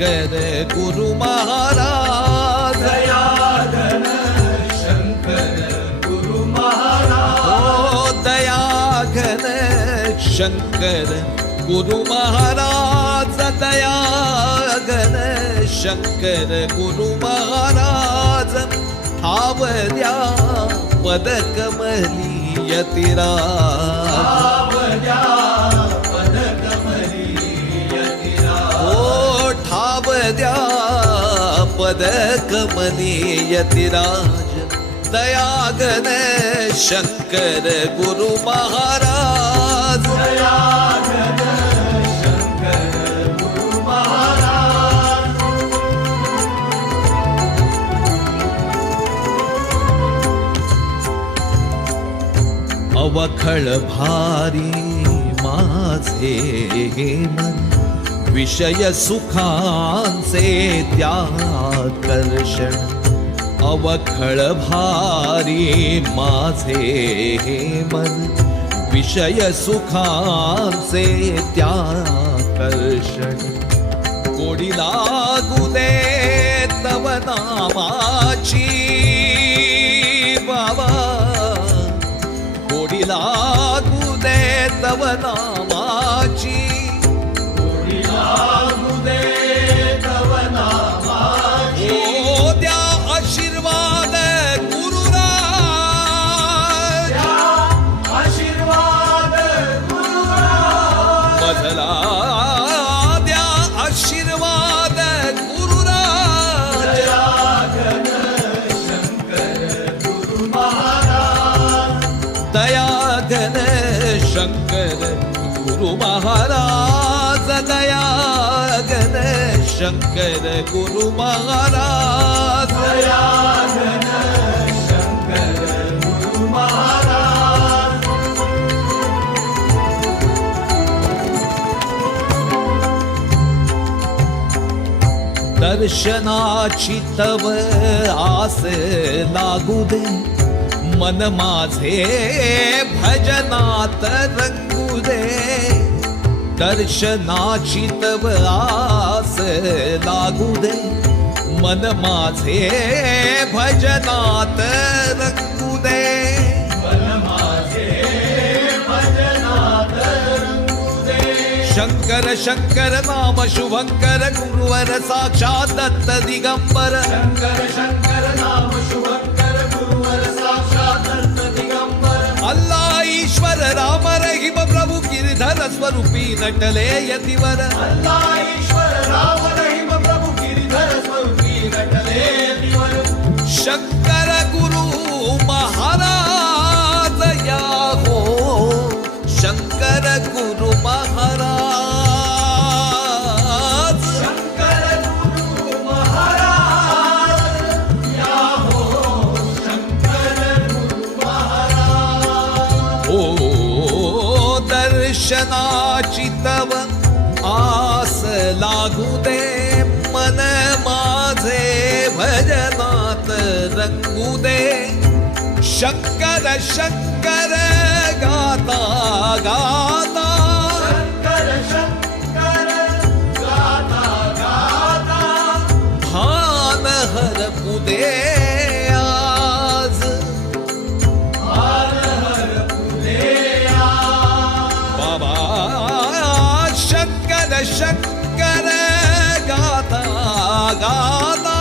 शंकर गुरु महाराज। दयाधन शंकर गुरु महाराज। ओ दया घन शंकर गुरु महाराज। दया घन शंकर गुरु महाराज। ठावल्या पदकमली यतिराज। द्या पदकमली यतिराज दयागन शंकर गुरु महाराज शंकर गुरु महाराज। अवखळ भारी माझे हे मन विषय सुखांचे त्याकर्षण अवखळ भारी माझे हे मन विषय सुखांचे त्याकर्षण. गोडी लागू दे तव नामाची महाराज दयाघन शंकर गुरु महाराज दयाघन शंकर गुरु महाराज। शंकर गुरु महाराज। दर्शनाची तव आस लागू दे। मन माझे भजनात रंगू दे दर्शनाची तव आस लागू दे मन माझे भजनात रंगू दे मन माझे भजनात रंगू दे शंकर शंकर नाम शुभंकर गुरुवर साक्षात दत्त दिगंबर. शंकर शंकर नाम शुभंकर गुरुवर गिरधर स्वरूपी नटले यतिवर. ईश्वर राम रहीम प्रभु गिरिधर स्वरूपी नटले दिवर शंकर गुरु महाराज या हो शंकर गुरु महाराज. शंकर गुरु महाराज या हो शंकर गुरु महाराज. ओ दर्शनाची तव आस लागू दे मन माझे भजनात रंगू दे. शंकर शंकर गा शंकर गाता गाता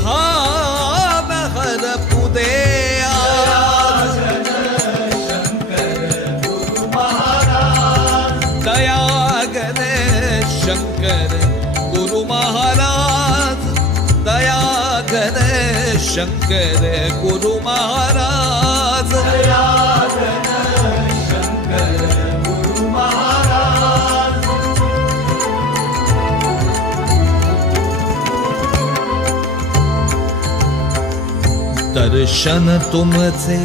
भाव हर पुदे दया गणे शंकर गुरु महाराज। दया गणे शंकर गुरु महाराज। दर्शन तुमचे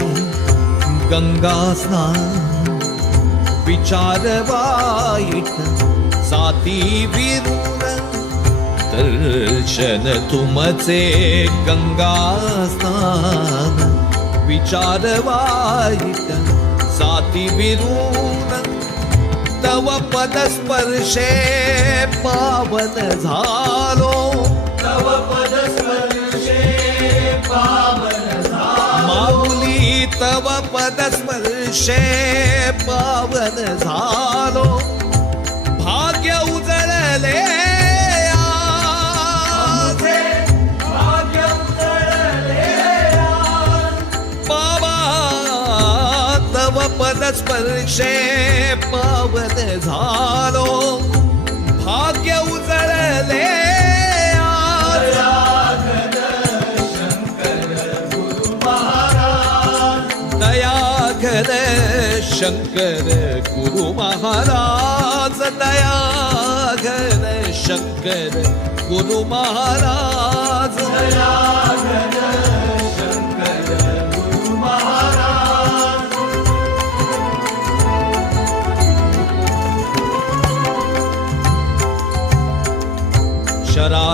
गंगा स्नान विचार वाईट साती विरूर दर्शन तुमचे गंगा स्नान विचार वाईट साती विरूर तव पदस्पर्शे पावन झालो। तव पद स्पर्शे पावन तव पदस्पर्शे पावन झालो. भाग्य उजळले भाग्य बाबा तव पदस्पर्शे पावन झालो. शंकर गुरु महाराज दया घन शंकर गुरु महाराज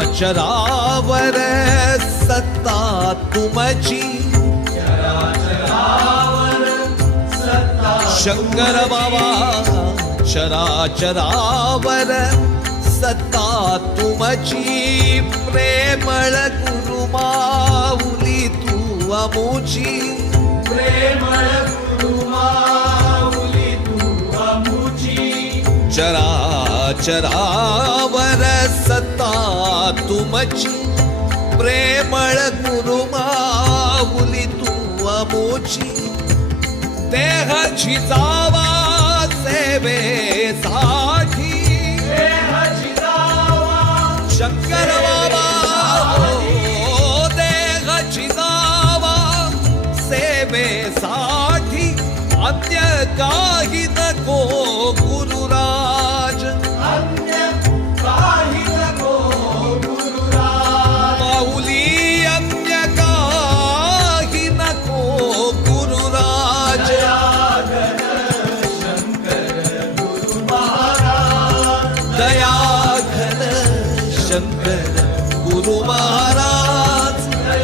चराचरावर सत्ता तुमची शंकर बाबा चराचरावर सत्ता तुमची प्रेमळ गुरु माऊली तू अमुची प्रेमळ गुरु माऊली तू अमुची. चराचरावर सत्ता तुमची प्रेमळ गुरु माऊली तू अमुची देहाची जावा सेवेसाठी शंकर गुरु महाराज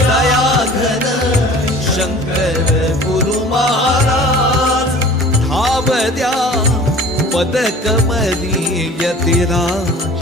दयाघन शंकर गुरु महाराज ठाव द्या पदकमली यतिराज